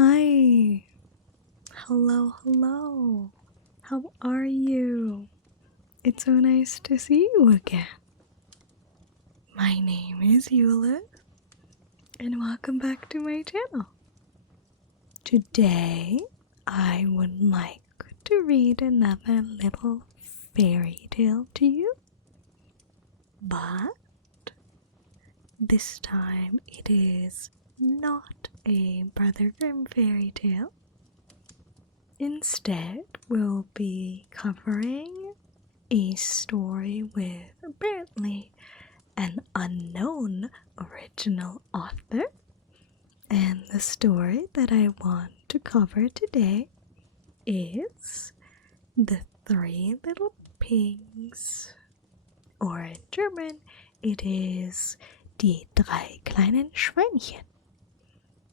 Hi. Hello. How are you? It's so nice to see you again. My name is Eula, and welcome back to my channel. Today, I would like to read another little fairy tale to you, but this time it is not a Brother Grimm fairy tale. Instead, we'll be covering a story with apparently an unknown original author. And the story that I want to cover today is The Three Little Pigs. Or in German, it is Die drei kleinen Schweinchen.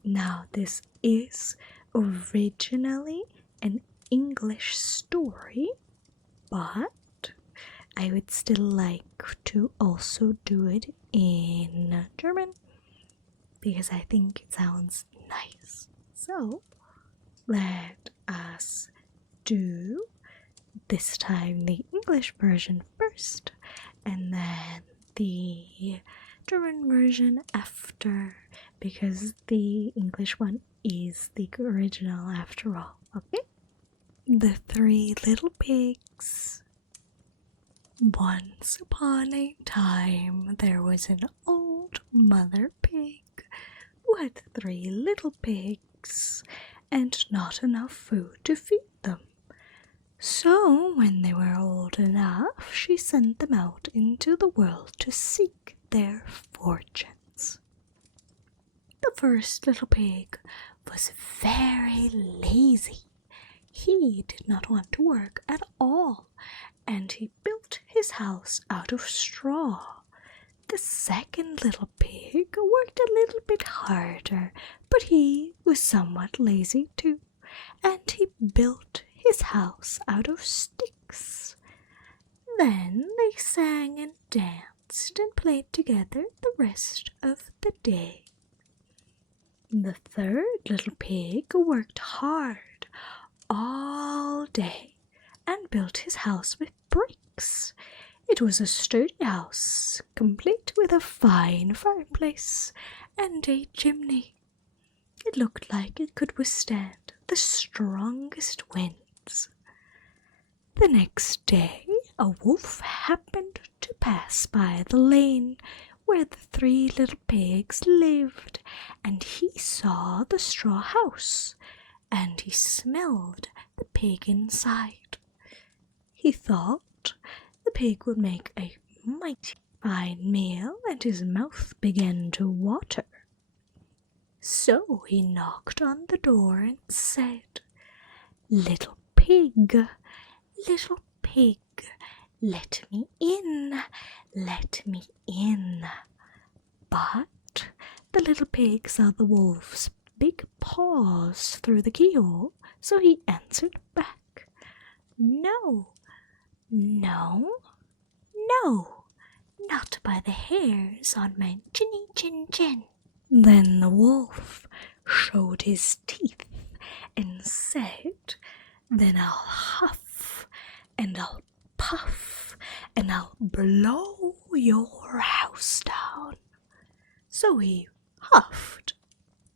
Now, this is originally an English story, but I would still like to also do it in German because I think it sounds nice. So let us do this time the English version first and then the German version after, because the English one is the original after all. Okay? The Three Little Pigs. Once upon a time, there was an old mother pig who had 3 little pigs and not enough food to feed them. So, when they were old enough, she sent them out into the world to seek their fortunes. The first little pig was very lazy. He did not want to work at all, and he built his house out of straw. The second little pig worked a little bit harder, but he was somewhat lazy too, and he built his house out of sticks. Then they sang and danced and played together the rest of the day. The third little pig worked hard all day and built his house with bricks. It was a sturdy house, complete with a fine fireplace and a chimney. It looked like it could withstand the strongest winds. The next day, a wolf happened to pass by the lane where the 3 little pigs lived, and he saw the straw house, and he smelled the pig inside. He thought the pig would make a mighty fine meal, and his mouth began to water. So he knocked on the door and said, "Little pig, let me in, let me in." But the little pig saw the wolf's big paws through the keyhole, so he answered back, "No, not by the hairs on my chinny chin chin." Then the wolf showed his teeth and said, "Then I'll huff and I'll puff and I'll blow your house down." So he huffed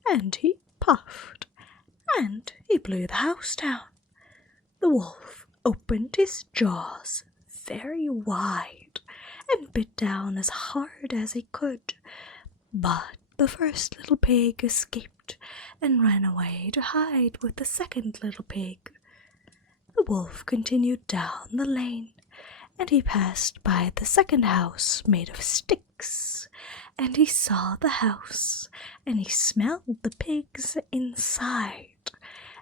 and he puffed and he blew the house down. The wolf opened his jaws very wide and bit down as hard as he could, but the first little pig escaped and ran away to hide with the second little pig. The wolf continued down the lane, and he passed by the second house made of sticks, and he saw the house, and he smelled the pigs inside,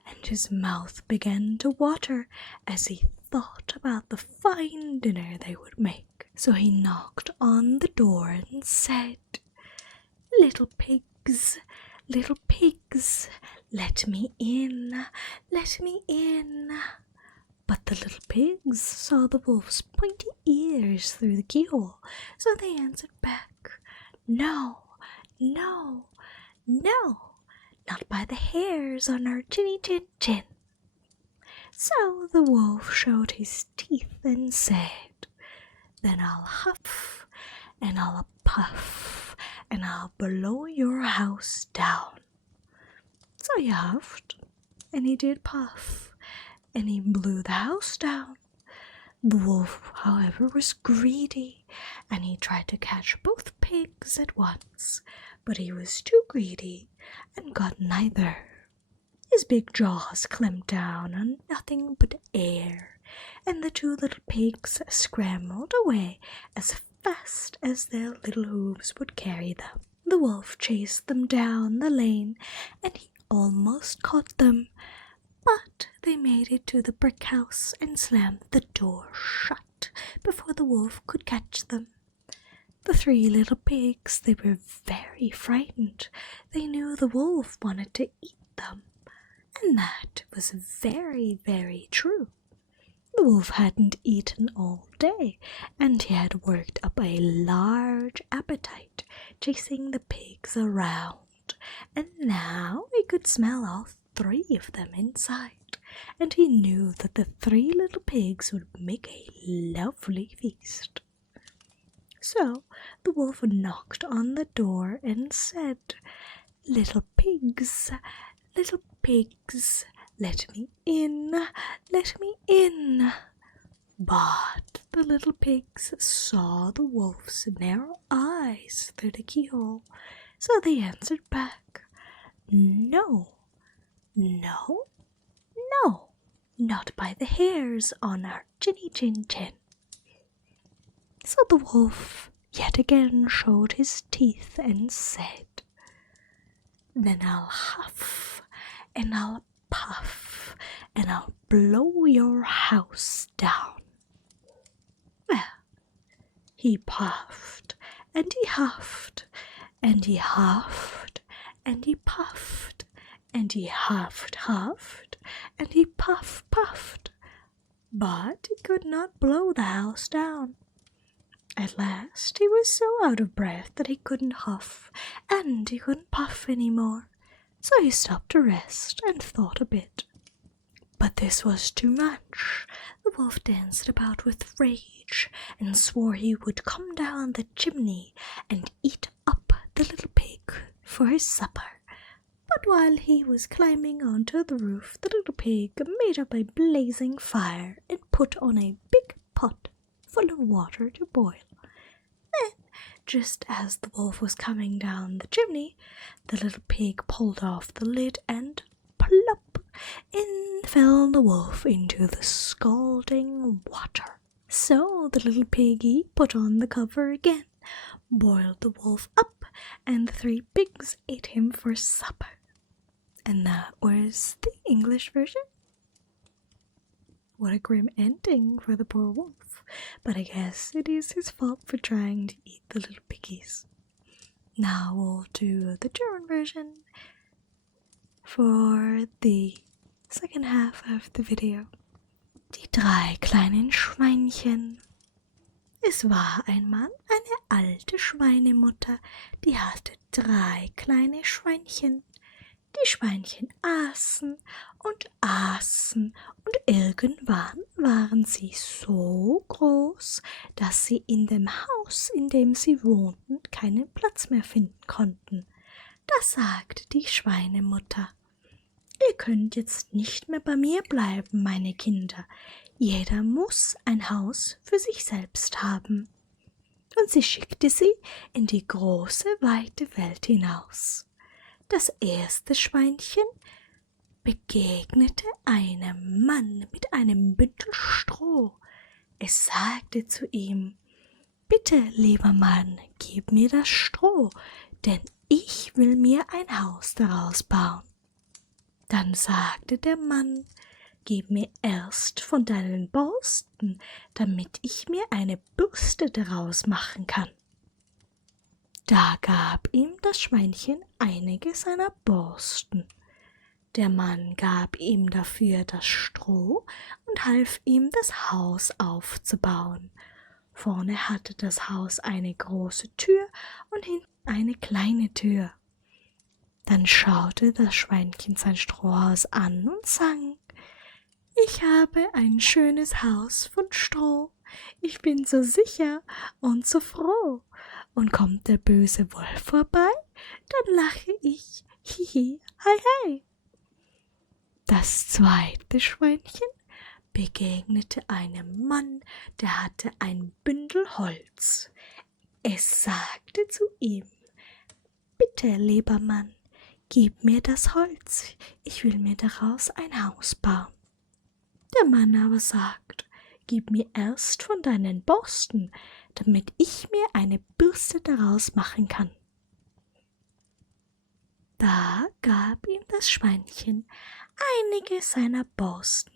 and his mouth began to water as he thought about the fine dinner they would make. So he knocked on the door and said, little pigs, let me in, let me in." But the little pigs saw the wolf's pointy ears through the keyhole, so they answered back, "No, not by the hairs on her chinny chin chin. So the wolf showed his teeth and said, then I'll huff, and I'll puff, and I'll blow your house down. So he huffed, and he did puff, and he blew the house down. The wolf, however, was greedy, and he tried to catch both pigs at once, but he was too greedy and got neither. His big jaws clamped down on nothing but air, and the two little pigs scrambled away as fast as their little hooves would carry them. The wolf chased them down the lane, and he almost caught them, but they made it to the brick house and slammed the door shut before the wolf could catch them. The three little pigs, they were very frightened. They knew the wolf wanted to eat them, and that was very, very true. The wolf hadn't eaten all day, and he had worked up a large appetite chasing the pigs around, and now he could smell all three of them inside, and he knew that the three little pigs would make a lovely feast. So the wolf knocked on the door and said, little pigs, let me in, let me in. But the little pigs saw the wolf's narrow eyes through the keyhole, so they answered back, no, no, no, not by the hairs on our chinny chin chin. So the wolf yet again showed his teeth and said, then I'll huff, and I'll puff, and I'll blow your house down. Well, he puffed, and he huffed, and he huffed, and he puffed, and he huffed, and he puffed, but he could not blow the house down. At last he was so out of breath that he couldn't huff and he couldn't puff any more, so he stopped to rest and thought a bit. But this was too much. The wolf danced about with rage and swore he would come down the chimney and eat up the little pig for his supper. But while he was climbing onto the roof, the little pig made up a blazing fire and put on a big pot full of water to boil. Then, just as the wolf was coming down the chimney, the little pig pulled off the lid and plop! In fell the wolf into the scalding water. So the little piggy put on the cover again, boiled the wolf up, and the three pigs ate him for supper. And that was the English version. What a grim ending for the poor wolf, but I guess it is his fault for trying to eat the little piggies. Now we'll do the German version for the second half of the video. Die drei kleinen Schweinchen. Es war einmal eine alte Schweinemutter, die hatte 3 kleine Schweinchen. Die Schweinchen aßen und aßen und irgendwann waren sie so groß, dass sie in dem Haus, in dem sie wohnten, keinen Platz mehr finden konnten. Da sagte die Schweinemutter: Ihr könnt jetzt nicht mehr bei mir bleiben, meine Kinder. Jeder muss ein Haus für sich selbst haben. Und sie schickte sie in die große, weite Welt hinaus. Das erste Schweinchen begegnete einem Mann mit einem Bündel Stroh. Es sagte zu ihm: Bitte, lieber Mann, gib mir das Stroh, denn ich will mir ein Haus daraus bauen. Dann sagte der Mann: Gib mir erst von deinen Borsten, damit ich mir eine Bürste daraus machen kann. Da gab ihm das Schweinchen einige seiner Borsten. Der Mann gab ihm dafür das Stroh und half ihm, das Haus aufzubauen. Vorne hatte das Haus eine große Tür und hinten eine kleine Tür. Dann schaute das Schweinchen sein Strohhaus an und sang: Ich habe ein schönes Haus von Stroh, ich bin so sicher und so froh. Und kommt der böse Wolf vorbei, dann lache ich, hihi, hei, hei. Das zweite Schweinchen begegnete einem Mann, der hatte ein Bündel Holz. Es sagte zu ihm: Bitte, lieber Mann, gib mir das Holz, ich will mir daraus ein Haus bauen. Der Mann aber sagt: Gib mir erst von deinen Borsten, damit ich mir eine Bürste daraus machen kann. Da gab ihm das Schweinchen einige seiner Borsten.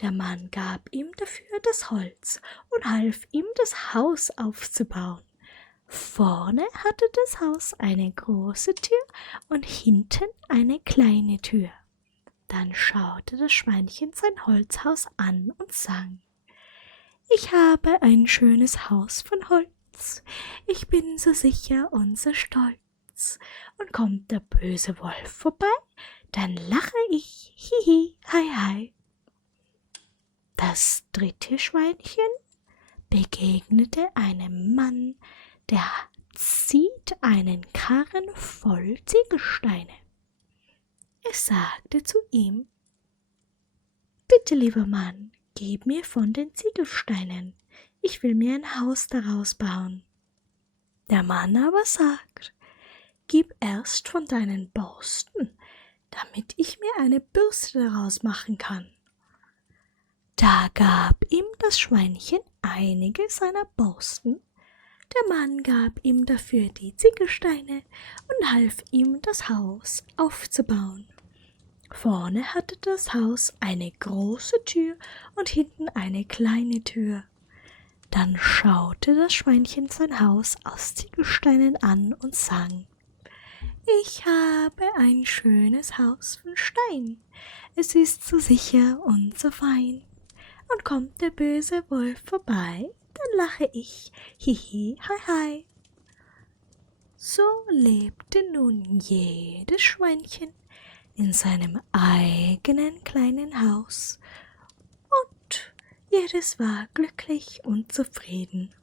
Der Mann gab ihm dafür das Holz und half ihm, das Haus aufzubauen. Vorne hatte das Haus eine große Tür und hinten eine kleine Tür. Dann schaute das Schweinchen sein Holzhaus an und sang: Ich habe ein schönes Haus von Holz, ich bin so sicher und so stolz. Und kommt der böse Wolf vorbei, dann lache ich, hihi, hei, hei. Das dritte Schweinchen begegnete einem Mann, der zieht einen Karren voll Ziegelsteine. Es sagte zu ihm: Bitte, lieber Mann, gib mir von den Ziegelsteinen, ich will mir ein Haus daraus bauen. Der Mann aber sagt: Gib erst von deinen Borsten, damit ich mir eine Bürste daraus machen kann. Da gab ihm das Schweinchen einige seiner Borsten. Der Mann gab ihm dafür die Ziegelsteine und half ihm, das Haus aufzubauen. Vorne hatte das Haus eine große Tür und hinten eine kleine Tür. Dann schaute das Schweinchen sein Haus aus Ziegelsteinen an und sang: Ich habe ein schönes Haus von Stein, es ist so sicher und so fein. Und kommt der böse Wolf vorbei, dann lache ich, hihi, hei, hei. So lebte nun jedes Schweinchen in seinem eigenen kleinen Haus, und jedes war glücklich und zufrieden.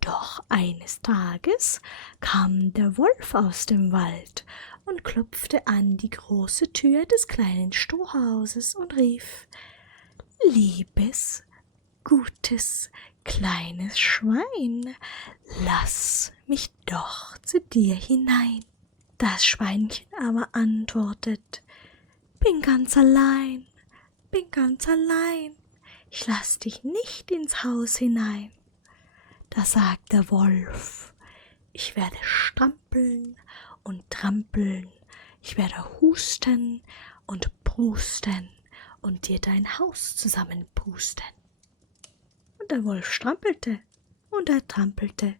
Doch eines Tages kam der Wolf aus dem Wald und klopfte an die große Tür des kleinen Strohhauses und rief: Liebes, gutes, kleines Schwein, lass mich doch zu dir hinein. Das Schweinchen aber antwortet: Bin ganz allein, ich lass dich nicht ins Haus hinein. Da sagt der Wolf: Ich werde strampeln und trampeln, ich werde husten und prusten und dir dein Haus zusammenpusten. Und der Wolf strampelte und er trampelte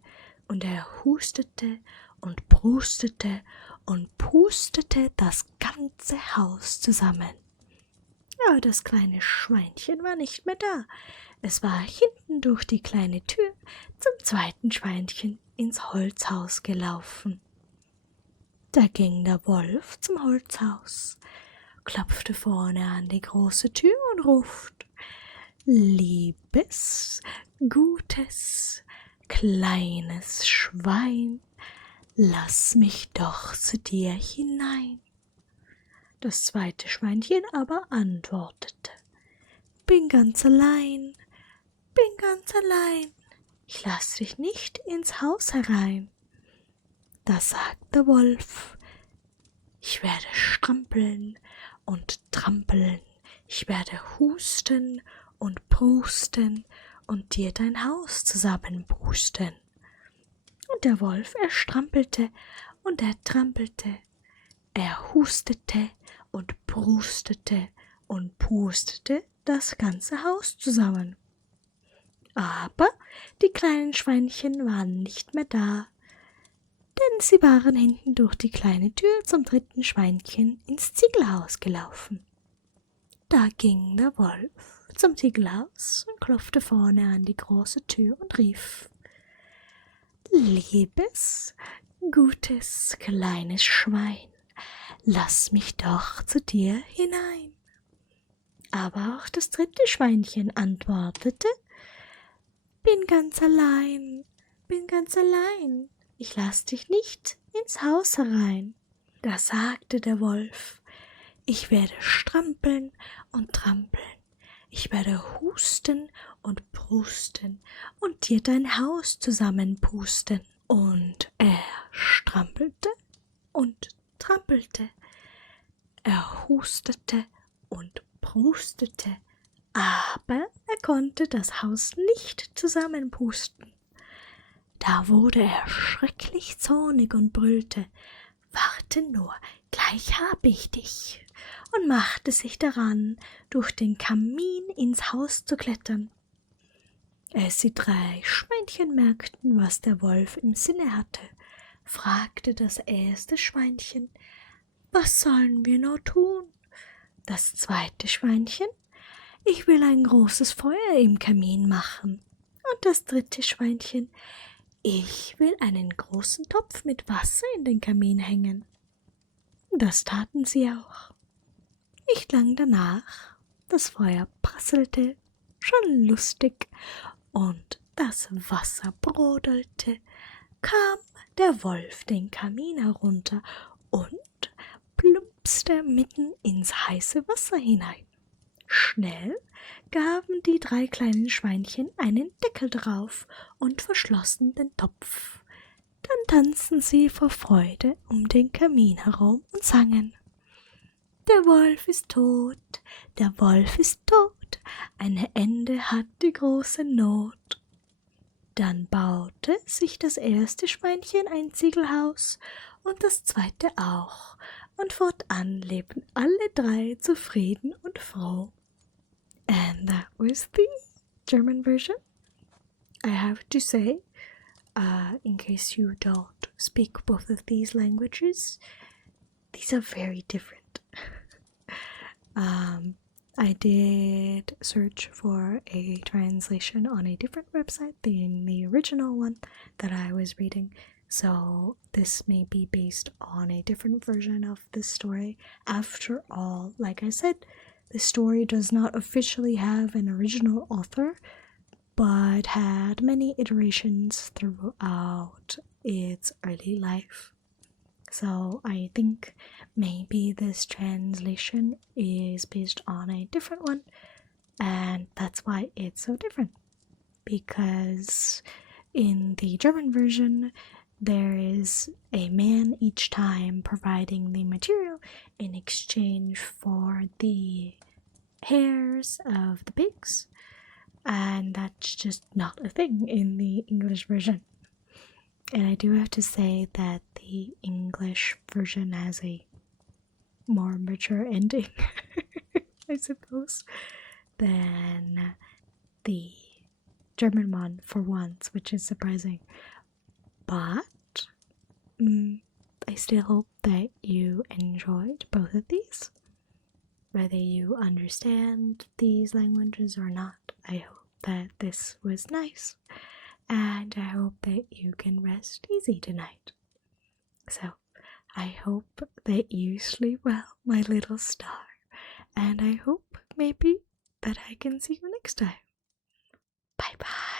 und er hustete und prustete und pustete das ganze Haus zusammen. Aber das kleine Schweinchen war nicht mehr da. Es war hinten durch die kleine Tür zum zweiten Schweinchen ins Holzhaus gelaufen. Da ging der Wolf zum Holzhaus, klopfte vorne an die große Tür und ruft: Liebes, gutes, kleines Schwein, lass mich doch zu dir hinein. Das zweite Schweinchen aber antwortete: Bin ganz allein, ich lass dich nicht ins Haus herein. Da sagt der Wolf: Ich werde strampeln und trampeln, ich werde husten und prusten und dir dein Haus zusammenpusten. Und der Wolf, er strampelte und er trampelte, er hustete und prustete und pustete das ganze Haus zusammen. Aber die kleinen Schweinchen waren nicht mehr da, denn sie waren hinten durch die kleine Tür zum dritten Schweinchen ins Ziegelhaus gelaufen. Da ging der Wolf zum Ziegelhaus und klopfte vorne an die große Tür und rief: Liebes, Gutes kleines Schwein, lass mich doch zu dir hinein. Aber auch das dritte Schweinchen antwortete: Bin ganz allein, ich lass dich nicht ins Haus herein. Da sagte der Wolf: Ich werde strampeln und trampeln, ich werde husten und prusten und dir dein Haus zusammenpusten. Und er strampelte und trampelte, er hustete und prustete, aber er konnte das Haus nicht zusammenpusten. Da wurde er schrecklich zornig und brüllte: Warte nur, gleich hab ich dich, und machte sich daran, durch den Kamin ins Haus zu klettern. Als die 3 Schweinchen merkten, was der Wolf im Sinne hatte, fragte das erste Schweinchen: Was sollen wir nur tun? Das zweite Schweinchen: Ich will ein großes Feuer im Kamin machen. Und das dritte Schweinchen: Ich will einen großen Topf mit Wasser in den Kamin hängen. Das taten sie auch. Nicht lang danach, das Feuer prasselte, schon lustig, und das Wasser brodelte, kam der Wolf den Kamin herunter und plumpste mitten ins heiße Wasser hinein. Schnell gaben die 3 kleinen Schweinchen einen Deckel drauf und verschlossen den Topf. Dann tanzten sie vor Freude um den Kamin herum und sangen: Der Wolf ist tot, der Wolf ist tot, ein Ende hat die große Not. Dann baute sich das erste Schweinchen ein Ziegelhaus und das zweite auch, und fortan lebten alle 3 zufrieden und froh. And that was the German version. I have to say, in case you don't speak both of these languages, these are very different. I did search for a translation on a different website than the original one that I was reading, so this may be based on a different version of this story. After all, like I said, the story does not officially have an original author, but had many iterations throughout its early life. So I think maybe this translation is based on a different one, and that's why it's so different. Because in the German version, there is a man each time providing the material in exchange for the hairs of the pigs, and that's just not a thing in the English version. And I do have to say that the English version has a more mature ending, I suppose, than the German one for once, which is surprising. But I still hope that you enjoyed both of these. Whether you understand these languages or not, I hope that this was nice. And I hope that you can rest easy tonight. So, I hope that you sleep well, my little star. And I hope maybe that I can see you next time. Bye bye.